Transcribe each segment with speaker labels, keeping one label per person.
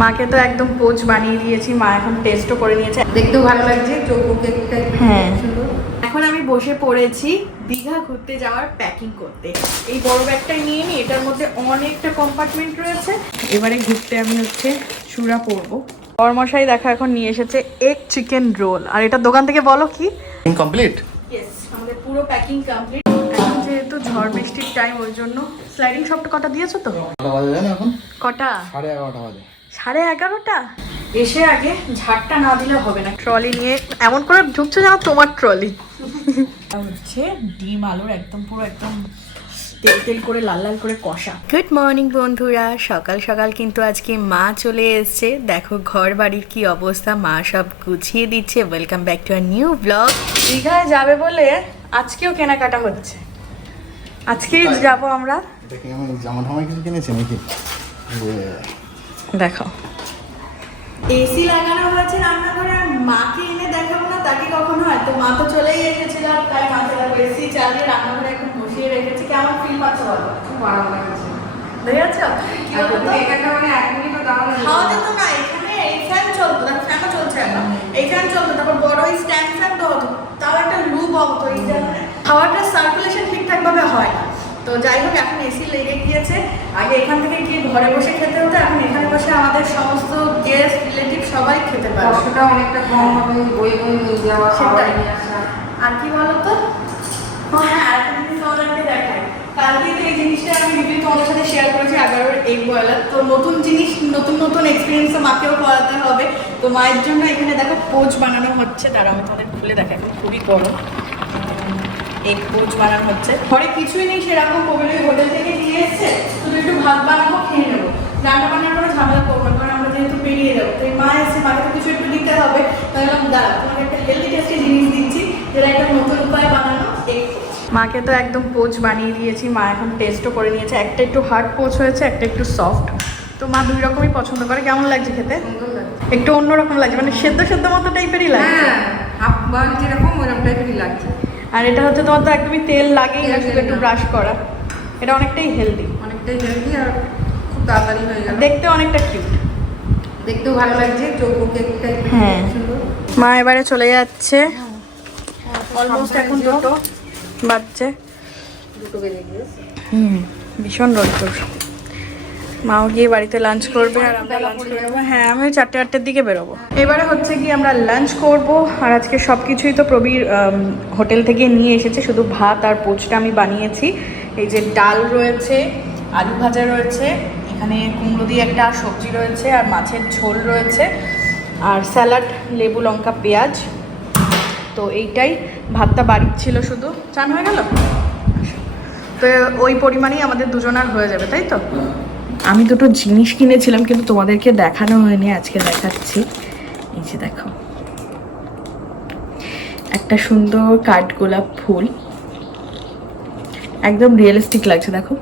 Speaker 1: মাকে তো একদম পোচ বানিয়ে দিয়েছি মা এখন টেস্টও করে নিয়েছে।
Speaker 2: দেখতেও ভালো লাগছে
Speaker 1: হ্যাঁ। এখন আমি বসে পড়েছি দীঘা ঘুরতে যাওয়ার প্যাকিং করতে। এই বড় ব্যাগটা নিয়ে নিই এটার মধ্যে অনেকটা কম্পার্টমেন্ট রয়েছে। এবারে ঘুরতে আমি হচ্ছে চূড়া পরবো। বরমশাই দেখা এখন নিয়ে এসেছে এগ চিকেন রোল আর এটা দোকান থেকে বলো কি?
Speaker 3: ইনকমপ্লিট
Speaker 1: ইয়েস আমাদের পুরো প্যাকিং কমপ্লিট এখন যেহেতু ঝড় বৃষ্টির টাইম ওই জন্য স্লাইডিং শপটা কটা দিয়েছ তো?
Speaker 3: কটা বাজে জানো এখন?
Speaker 1: কটা?
Speaker 3: সাড়ে এগারোটা বাজে।
Speaker 1: সাড়ে এগারোটা? এসে আগে ঝাড়টা না দিলে হবে না। ট্রলি নিয়ে এমন করে ঢুকছো যেন তোমার ট্রলি। হচ্ছে ডিম আলুর একদম পুরো একদম তেল তেল করে লাল লাল করে কষা। গুড মর্নিং বন্ধুরা। সকাল সকাল কিন্তু আজকে মা চলে এসছে। দেখো ঘর বাড়ির কি অবস্থা মা সব গুছিয়ে দিচ্ছে। Welcome back to our new blog দীঘায় যাবে বলে আজকেও কেনাকাটা হচ্ছে। আজকেই যাব আমরা।
Speaker 3: দেখি আমি জামা কিছু কিনেছি নাকি? যে
Speaker 1: দেখো এসি লাগানো হয়েছে রান্নাঘরে আর মাকে এনে দেখাবো না তাকে কখন হয়। তো মা তো চলেই এসেছিল তাই মা চলে এসি চালিয়ে রান্নাঘরে এখন বসিয়ে রেখেছি। কেমন ফিল পাচ্ছ বলো?
Speaker 2: খুব ভালো লাগছে।
Speaker 1: বুঝেছ
Speaker 2: মানে
Speaker 1: খাওয়া যেত না। এখানে এই ফ্যান চলতো ফ্যানও চলছে এখন। এই ফ্যান চলতো তারপর বড় ওই স্ট্যান্ড ফ্যান তো হতো তাও একটা হতো এই সার্কুলেশন ঠিকঠাক ভাবে হয় না। তো যাই হোক এখন এসি লেগে গিয়েছে। আগে এখান থেকে গিয়ে ঘরে বসে খেতে হতো এখন এখানে বসে আমাদের সমস্ত গেস্ট রিলেটিভ সবাই খেতে
Speaker 2: কষ্টটা অনেকটা কম হবে বই বই নিয়ে যাওয়া
Speaker 1: সেটাই। আর কি বলতো? হ্যাঁ আরেকটা জিনিস তোমাদেরকে দেখাই। কালকে তো এই জিনিসটা আমি রিভিউ তোমাদের সাথে শেয়ার করেছি এগ বয়লার তো নতুন জিনিস নতুন নতুন এক্সপিরিয়েন্স মাকেও করাতে হবে। তো মায়ের জন্য এখানে দেখো পোচ বানানো হচ্ছে। তারা আমি তাদের খুলে এখন খুবই গরম। এগ পোচ বানানো হচ্ছে। ঘরে কিছুই নেই সেরকম কবির হোটেল থেকে নিয়ে এসছে। শুধু একটু ভাত বানাবো খেয়ে নেব। রান্না বান্নার কোনো ঝামেলা করব কারণ আমরা যেহেতু পেরিয়ে যাব। তো মা এসে মাকে তো কিছু একটু দিতে হবে। তাহলে দাঁড়া তোমাকে একটা হেলদি টেস্টি জিনিস দিচ্ছি যেটা একটা নতুন উপায় বানানো এগ মাকে তো একদম পোচ বানিয়ে দিয়েছি মা এখন টেস্টও করে নিয়েছে। একটা একটু হার্ড পোচ হয়েছে একটা একটু সফট তো মা দুই রকমই পছন্দ করে। কেমন লাগছে খেতে? একটু অন্যরকম লাগছে মানে সেদ্ধ সেদ্ধ মতো টাইপেরই লাগছে।
Speaker 2: হ্যাঁ যেরকম ওরকম টাইপেরই লাগছে।
Speaker 1: আর এটা হচ্ছে তোমার তো একদমই তেল লাগেই না শুধু একটু ব্রাশ করা। এটা অনেকটাই হেলদি
Speaker 2: অনেকটাই হেলদি আর খুব তাড়াতাড়ি হয়ে গেল।
Speaker 1: দেখতে অনেকটা কিউট
Speaker 2: দেখতেও ভালো লাগছে চৌকো কেকটা
Speaker 1: হ্যাঁ। মা এবারে চলে যাচ্ছে। অলমোস্ট এখন দুটো বাজছে।
Speaker 2: দুটো বেজে গিয়েছে।
Speaker 1: হুম ভীষণ রোদ্দুর। মাও গিয়ে বাড়িতে লাঞ্চ করবে আর আমরা লাঞ্চ করব হ্যাঁ আমি চারটে আটটার দিকে বেরোবো। এবারে হচ্ছে কি আমরা লাঞ্চ করব। আর আজকে সব কিছুই তো প্রবীর হোটেল থেকে নিয়ে এসেছে। শুধু ভাত আর পোচটা আমি বানিয়েছি। এই যে ডাল রয়েছে, আলু ভাজা রয়েছে, এখানে কুমড়ো দিয়ে একটা সবজি রয়েছে, আর মাছের ঝোল রয়েছে, আর স্যালাড, লেবু, লঙ্কা, পেঁয়াজ। তো এইটাই, ভাতটা বাড়ির ছিল শুধু। চান হয়ে গেল? তো ওই পরিমাণেই আমাদের দুজনার হয়ে যাবে, তাই তো? আমি দুটো জিনিস কিনেছিলাম, কিন্তু তোমাদেরকে দেখানো হয়নি, আজকে দেখাচ্ছি। এই যে দেখো। একটা সুন্দর কাঠগোলাপ ফুল। একদম রিয়েলিস্টিক লাগছে, দেখো।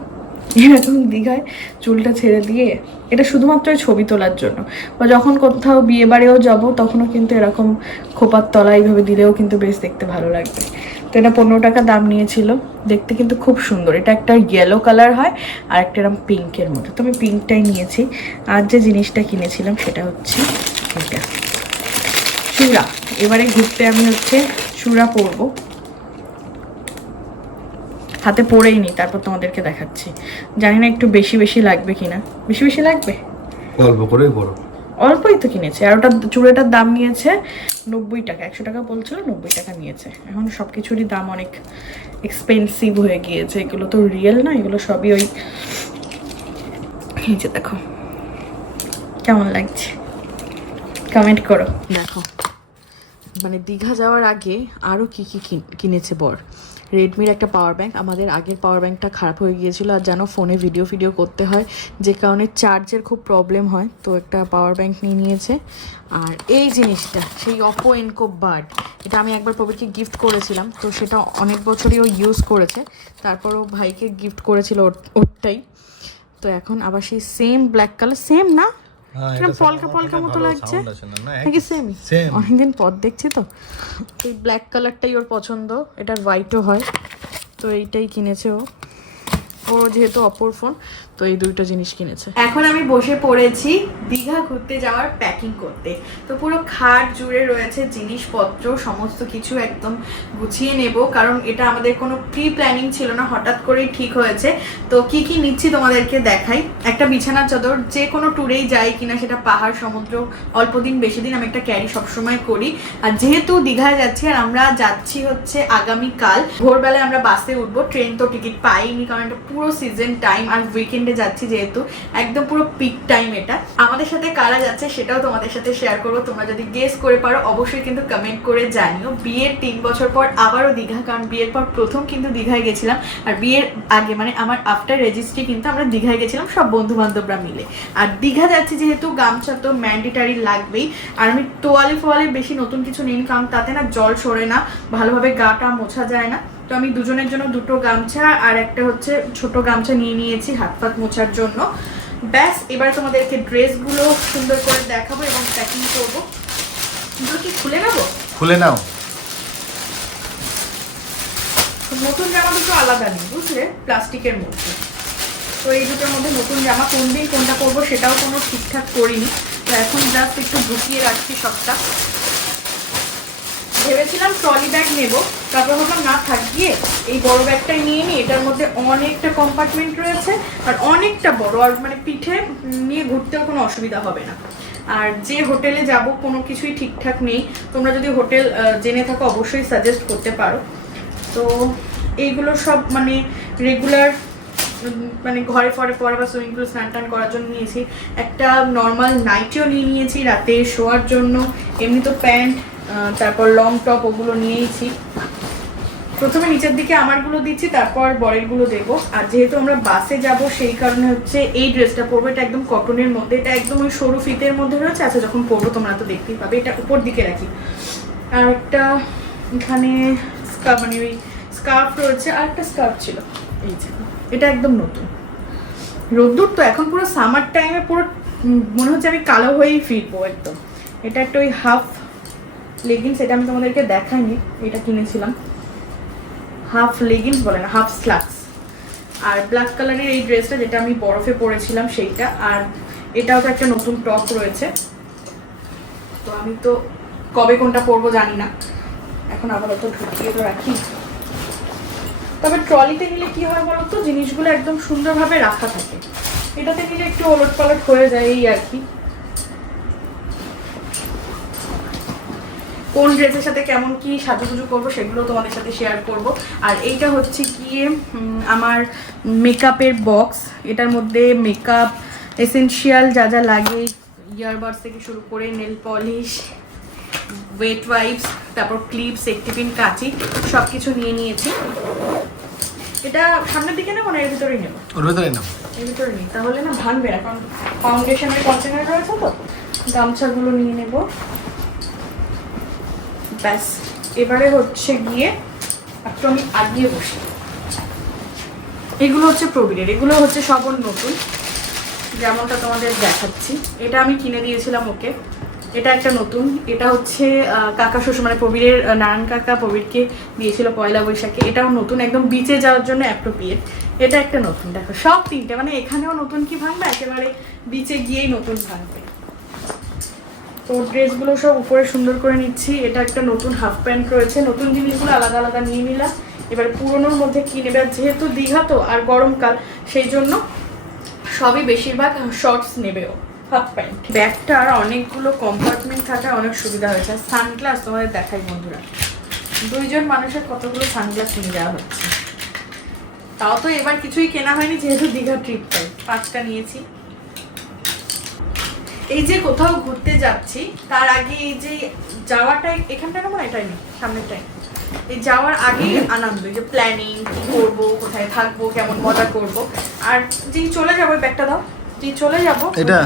Speaker 1: এরকম দীঘায় চুলটা ছেড়ে দিয়ে, এটা শুধুমাত্র ছবি তোলার জন্য। বা যখন কোথাও বিয়ে বাড়িও যাব, তখনও কিন্তু এরকম খোপার তলা এইভাবে দিলেও কিন্তু বেশ দেখতে ভালো লাগবে। তো এটা পনেরো টাকা দাম নিয়েছিল। দেখতে কিন্তু খুব সুন্দর। এটা একটা ইয়েলো কালার হয় আর একটা এরকম পিঙ্কের মতো তো আমি পিঙ্কটাই নিয়েছি। আর যে জিনিসটা কিনেছিলাম সেটা হচ্ছে এটা। চূড়া এবারে ঘুরতে আমি হচ্ছে চূড়া পরবো। হাতে পরেই নি তারপর তোমাদেরকে দেখাচ্ছি। জানি না একটু বেশি বেশি লাগবে কিনা। বেশি বেশি লাগবে?
Speaker 3: অল্প করেই বড়
Speaker 1: অল্পই তো কিনেছে আর ওটা চুড়েটার দাম নিয়েছে নব্বই টাকা একশো টাকা বলছিল নব্বই টাকা নিয়েছে। এখন সব কিছুরই দাম অনেক এক্সপেন্সিভ হয়ে গিয়েছে। এগুলো তো রিয়েল না এগুলো সবই ওই এই যে দেখো কেমন লাগছে? কমেন্ট করো। দেখো মানে দীঘা যাওয়ার আগে আরও কী কী কিনেছে বর? রেডমির একটা পাওয়ার ব্যাংক আমাদের আগের পাওয়ার ব্যাংকটা খারাপ হয়ে গিয়েছিল আর যেন ফোনে ভিডিও ভিডিও করতে হয়, যে কারণে চার্জের খুব প্রবলেম হয়। তো একটা পাওয়ার ব্যাংক নিয়ে নিয়েছে। আর এই জিনিসটা, সেই অপো এনকো বার্ড এটা আমি একবার প্রবীরকে গিফট করেছিলাম। তো সেটা অনেক বছরই ও ইউজ করেছে। তারপর ও ভাইকে গিফট করেছিল ওর- ওরটাই। তো এখন আবার সেই সেম ব্ল্যাক কালার সেম না পলকা পলকা মতো লাগছে? নাকি সেম. অনেকদিন পর দেখছি তো। এই ব্ল্যাক কালারটাই ওর পছন্দ এটার হোয়াইটও হয়। তো এইটাই কিনেছে ও। ও যেহেতু অপর ফোন তো এই দুইটা জিনিস কিনেছে। এখন আমি বসে পড়েছি দীঘা ঘুরতে যাওয়ার প্যাকিং করতে। তো পুরো খাট জুড়ে রয়েছে জিনিসপত্র, সমস্ত কিছু একদম গুছিয়ে নেব, কারণ এটা আমাদের কোনো প্রি প্ল্যানিং ছিল না, হঠাৎ করেই ঠিক হয়েছে। তো কি কি নিচ্ছি তোমাদেরকে দেখাই। একটা বিছানার চাদর, যে কোনো ট্যুরেই যাই কিনা, সেটা পাহাড়, সমুদ্র, অল্প দিন, বেশি দিন আমি একটা ক্যারি সবসময় করি। আর যেহেতু দীঘায় যাচ্ছি, আর আমরা যাচ্ছি হচ্ছে আগামীকাল, ভোরবেলায় আমরা বাসে উঠবো ট্রেন তো টিকিট পাইনি, কারণ এটা পুরো সিজন টাইম আর উইকেন্ডে যাচ্ছি যেহেতু, একদম পুরো পিক টাইম এটা। আমাদের সাথে কারা যাচ্ছে সেটাও তোমাদের সাথে শেয়ার করব। তোমরা যদি গেস করে পারো, অবশ্যই কিন্তু কমেন্ট করে জানিও। বিয়ের তিন বছর পর আবারও দীঘা, কারণ বিয়ের পর প্রথম কিন্তু দীঘায় গেছিলাম। আর বিয়ের আগে মানে আমার আফটার রেজিস্ট্রি কিন্তু আমরা দীঘায় গেছিলাম, সব বন্ধু বান্ধবরা মিলে। আর দীঘা যাচ্ছি যেহেতু, গামছা তো ম্যান্ডেটারি লাগবেই। আর আমি তোয়ালে ফোয়ালে বেশি নতুন কিছু নিন কারণ তাতে না জল সরে না, ভালোভাবে গাটা মোছা যায় না। তো আমি দুজনের জন্য দুটো গামছা আর একটা হচ্ছে ছোট গামছা নিয়ে নিয়েছি হাত ফাত মোছার জন্য। ব্যাস এবার তোমাদেরকে ড্রেসগুলো সুন্দর করে দেখাবো এবং প্যাকিং করব। এগুলো কি খুলে নেব?
Speaker 3: খুলে নাও।
Speaker 1: নতুন জামা দুটো আলাদা নেই বুঝলে? প্লাস্টিকের মধ্যে। তো এই দুটোর মধ্যে নতুন জামা কোন দিন কোনটা পরবো সেটাও কোনো ঠিকঠাক করিনি। তো এখন জাস্ট একটু ঢুকিয়ে রাখছি সবটা। ভেবেছিলাম ট্রলি ব্যাগ নেব। তারপর ভাবলাম, না থাক, গিয়ে এই বড় ব্যাগটাই নিয়ে নিই এটার মধ্যে অনেকটা কম্পার্টমেন্ট রয়েছে আর অনেকটা বড়। আর মানে পিঠে নিয়ে ঘুরতেও কোনো অসুবিধা হবে না। আর যে হোটেলে যাব, কোনো কিছুই ঠিকঠাক নেই। তোমরা যদি হোটেল জেনে থাকো, অবশ্যই সাজেস্ট করতে পারো। তো এইগুলো সব মানে রেগুলার মানে ঘরে ফরে পরে বা সুইমিং পুল স্নান টান করার জন্য নিয়েছি। একটা নর্মাল নাইটিও নিয়ে নিয়েছি, রাতে শোয়ার জন্য। এমনি তো প্যান্ট তারপর লং টপ ওগুলো নিয়েইছি প্রথমে নিচের দিকে আমারগুলো দিচ্ছি, তারপর বরেরগুলো দেবো। আর যেহেতু আমরা বাসে যাব, সেই কারণে হচ্ছে এই ড্রেসটা পরবো। এটা একদম কটনের মধ্যে, এটা একদম ওই সরু ফিতের মধ্যে রয়েছে। আচ্ছা যখন পরবো, তোমরা তো দেখতেই পাবে। এটা উপর দিকে রাখি। আর একটা এখানে স্কার্ফ মানে ওই স্কার্ফ রয়েছে, আর একটা স্কার্ফ ছিল। এই যে, এটা একদম নতুন। রোদ্দুর তো এখন পুরো সামার টাইমে পুরো মনে হচ্ছে আমি কালো হয়েই ফিরবো একদম। এটা একটা ওই হাফ লেগিংস এটা আমি তোমাদেরকে দেখাইনি, এটা কিনেছিলাম। হাফ লেগিংস বলে না হাফ স্লাক্স আর ব্ল্যাক কালারের এই ড্রেসটা যেটা আমি বরফে পরেছিলাম, সেইটা। আর এটাও তো একটা নতুন টপ রয়েছে। তো আমি তো কবে কোনটা পরবো জানি না। এখন আপাতত ঢুকিয়ে তো রাখি। তবে ট্রলিতে নিলে কি হয় বলতো জিনিসগুলো একদম সুন্দরভাবে রাখা থাকে। এটাতে নিলে একটু ওলট পালট হয়ে যায়, এই আর কি। কোন ড্রেসের সাথে কেমন কি সাজুগুজু করব সেগুলো তোমাদের সাথে শেয়ার করব। আর এইটা হচ্ছে গিয়ে আমার মেকআপের বক্স এটার মধ্যে মেকআপ এসেনশিয়াল যা যা লাগে ইয়ারবাডস থেকে শুরু করে নেল পলিশ ওয়েট ওয়াইপস তারপর ক্লিপ সেকটিপিন কাঁচি সব কিছু নিয়ে নিয়েছি। এটা সামনের দিকে নেব না এর ভিতরেই নেব?
Speaker 3: ওর ভেতরে নাও
Speaker 1: এর ভিতরে নেই। তাহলে না ভাঙবে না কারণ ফাউন্ডেশনের কন্টেনার রয়েছে তো গামছাগুলো নিয়ে নেব। ব্যাস, এবারে হচ্ছে গিয়ে একটু আমি আগিয়ে বসি। এগুলো হচ্ছে প্রবীরের, এগুলো হচ্ছে সব ওর নতুন, যেমনটা তোমাদের দেখাচ্ছি। এটা আমি কিনে দিয়েছিলাম ওকে। এটা একটা নতুন, এটা হচ্ছে কাকা শ্বশুর মানে প্রবীরের নারায়ণ কাকা প্রবীরকে দিয়েছিল পয়লা বৈশাখে। এটাও নতুন, একদম বিচে যাওয়ার জন্য অ্যাপ্রোপ্রিয়েট এটা একটা নতুন, দেখো, সব তিনটে মানে এখানেও নতুন কি ভাঙবে? একেবারে বিচে গিয়েই নতুন ভাঙবে। তো ড্রেসগুলো সব উপরে সুন্দর করে নিচ্ছি। এটা একটা নতুন হাফ প্যান্ট রয়েছে। নতুন জিনিসগুলো আলাদা আলাদা নিয়ে নিলাম। এবার পুরোনোর মধ্যে কি নেবে যেহেতু দীঘা তো আর গরমকাল, সেই জন্য সবই বেশিরভাগ শর্টস নেবেও হাফ প্যান্ট ব্যাগটার অনেকগুলো কম্পার্টমেন্ট থাকায় অনেক সুবিধা হয়েছে। সানগ্লাস তোমাদের দেখাই বন্ধুরা। দুইজন মানুষের কতগুলো সানগ্লাস নিয়ে যাওয়া হচ্ছে। তাও তো এবার কিছুই কেনা হয়নি, যেহেতু দীঘা ট্রিপ টাই পাঁচটা নিয়েছি। এই যে কোথাও ঘুরতে যাচ্ছি তার আগে এই যে যাওয়াটাই এখানটা না এটাই নেই সামনেরটাই। এই যাওয়ার আগেই আনন্দ যে প্ল্যানিং কি করব কোথায় থাকব কেমন মজা করব। আর যেই চলে যাব ব্যাগটা দাও। যেই চলে যাব
Speaker 3: এটা?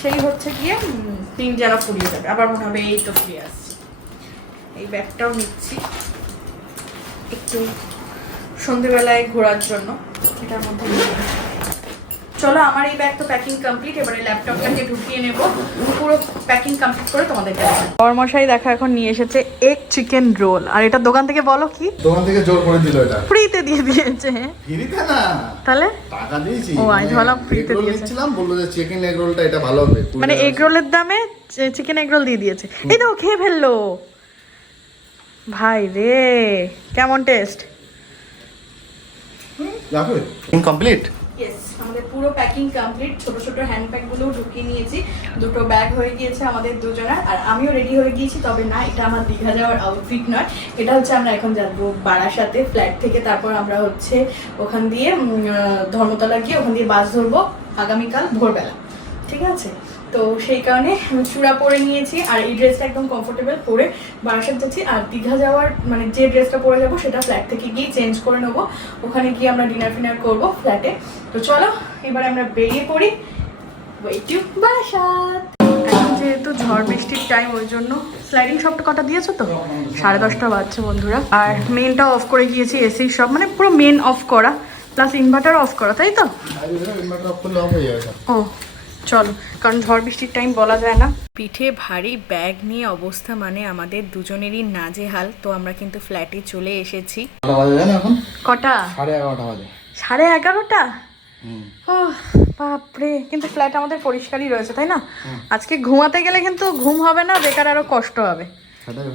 Speaker 1: সেই হচ্ছে গিয়ে তিন যেন ফুরিয়ে যাবে। আবার মনে হবে এই তো ফিরে আসছি। এই ব্যাগটাও নিচ্ছি। একটু সন্ধেবেলায় ঘোরার জন্য। এটার মধ্যে। চলো আমার এই ব্যাগ তো প্যাকিং কমপ্লিট এবারে ল্যাপটপটাকে ঢুকিয়ে নেব পুরো প্যাকিং কমপ্লিট করে তোমাদের তোমাদেরকে বরমশাই দেখা এখন নিয়ে এসেছে এগ চিকেন রোল আর এটা দোকান থেকে বলো কি?
Speaker 3: দোকান থেকে জোর করে দিল এটা।
Speaker 1: ফ্রিতে দিয়ে দিয়েছে।
Speaker 3: ফ্রিতে না?
Speaker 1: তাহলে?
Speaker 3: টাকা দিয়েছি।
Speaker 1: ও, আমি ভাবলাম ফ্রিতে তে
Speaker 3: এগ রোল
Speaker 1: দিয়েছে।
Speaker 3: বলল যে চিকেন এগ রোলটা এটা ভালো হবে।
Speaker 1: মানে এগ রোলের দামে চিকেন এগ রোল দিয়ে দিয়েছে। এই দেখো খেয়ে ফেলল। ভাই রে কেমন টেস্ট
Speaker 3: ইনকমপ্লিট
Speaker 1: ইয়েস আমাদের পুরো প্যাকিং কমপ্লিট ছোট ছোট হ্যান্ড ব্যাগগুলো ঢুকিয়ে নিয়েছি। দুটো ব্যাগ হয়ে গিয়েছে আমাদের দুজনের, আর আমিও রেডি হয়ে গিয়েছি, তবে না, এটা আমার দীঘা যাওয়ার আউটফিট নয়। এটা হচ্ছে আমরা এখন যাব বারাসাতে ফ্ল্যাট থেকে, তারপর আমরা হচ্ছে ওখান দিয়ে ধর্মতলা গিয়ে ওখান দিয়ে বাস ধরবো আগামীকাল ভোরবেলা। ঠিক আছে? তো সেই কারণে আমি চূড়া পরে নিয়েছি আর এই ড্রেসটা একদম কমফোর্টেবল পরে বারাসাত যাচ্ছি আর দীঘা যাওয়ার মানে যে ড্রেসটা পরে যাব সেটা ফ্ল্যাট থেকে গিয়ে চেঞ্জ করে নেব। ওখানে গিয়ে আমরা ডিনার ফিনার করব ফ্ল্যাটে তো চলো এবার আমরা বেরিয়ে পড়ি। Wait you Barasat. যেহেতু ঝড় বৃষ্টির টাইম ওই জন্য স্লাইডিং শপটা কটা দিয়েছ তো? সাড়ে দশটা বাজছে বন্ধুরা। আর মেনটা অফ করে গিয়েছি এসি সব মানে পুরো মেন অফ করা প্লাস ইনভার্টার অফ করা তাই তো? ও চলো কারণ ঝড় বৃষ্টির টাইম বলা যায় না। পিঠে ভারী ব্যাগ নিয়ে অবস্থা মানে আমাদের দুজনেরই নাজেহাল তো আমরা কিন্তু ফ্ল্যাটে চলে এসেছি।
Speaker 3: কটা সাড়ে এগারোটা বাজে।
Speaker 1: সাড়ে এগারোটা? ও বাপরে কিন্তু ফ্ল্যাট আমাদের পরিষ্কারই রয়েছে তাই না? আজকে ঘুমাতে গেলে কিন্তু ঘুম হবে না বেকার আরও কষ্ট হবে।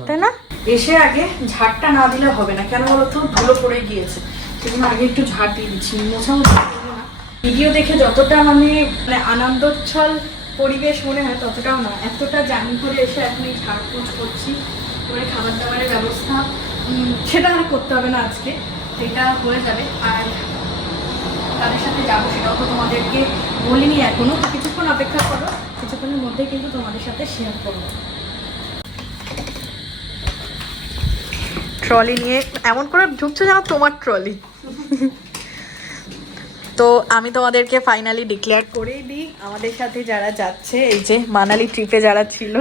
Speaker 1: তাই না? এসে আগে ঝাড়টা না দিলে হবে না কেন বলতো ধুলো পড়ে গিয়েছে। সেজন্য আগে একটু ঝাড় দিয়ে দিচ্ছি মোছামুছি ভিডিও দেখে যতটা মানে মানে আনন্দোচ্ছল পরিবেশ মনে হয় ততটাও না। এতটা জানি করে এসে এখন এই ঝাড় পোছ করছি, করে খাবার দাবারের ব্যবস্থা সেটা আর করতে হবে না আজকে সেটা হয়ে যাবে। আর তাদের সাথে যাব সেটাও তো তোমাদেরকে বলিনি এখনও। তো কিছুক্ষণ অপেক্ষা করো, কিছুক্ষণের মধ্যে কিন্তু তোমাদের সাথে শেয়ার করব। ট্রলি নিয়ে, এমন করে ঢুকছো যেন তোমার ট্রলি তো আমি তোমাদেরকে ফাইনালি ডিক্লেয়ার করেই দিই আমাদের সাথে যারা যাচ্ছে এই যে মানালি ট্রিপে যারা ছিল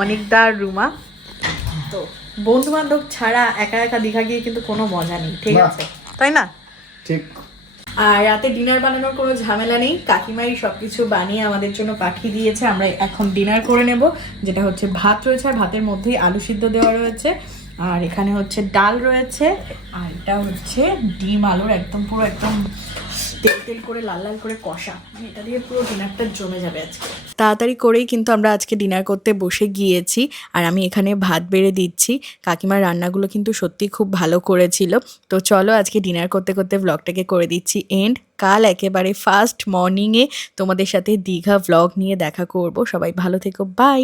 Speaker 1: অনিকদা রুমা। তো বন্ধু বান্ধব ছাড়া একা একা দীঘা গিয়ে কিন্তু কোনো মজা নেই ঠিক আছে? তাই না?
Speaker 3: ঠিক।
Speaker 1: আর রাতে ডিনার বানানোর কোনো ঝামেলা নেই কাকিমাই সব কিছু বানিয়ে আমাদের জন্য পাঠিয়ে দিয়েছে আমরা এখন ডিনার করে নেব যেটা হচ্ছে ভাত রয়েছে আর ভাতের মধ্যেই আলু সিদ্ধ দেওয়া রয়েছে। আর এখানে হচ্ছে ডাল রয়েছে, আর এটা হচ্ছে ডিম আলুর একদম পুরো একদম তেল তেল করে, লাল লাল করে কষা। এটা দিয়ে পুরো ডিনারটা জমে যাবে আজকে। তাড়াতাড়ি করেই কিন্তু আমরা আজকে ডিনার করতে বসে গিয়েছি, আর আমি এখানে ভাত বেড়ে দিচ্ছি। কাকিমার রান্নাগুলো কিন্তু সত্যি খুব ভালো করেছিল। তো চলো আজকে ডিনার করতে করতে ব্লগটাকে করে দিচ্ছি এন্ড কাল একেবারে ফার্স্ট মর্নিংয়ে তোমাদের সাথে দীঘা ভ্লগ নিয়ে দেখা করব। সবাই ভালো থেকো বাই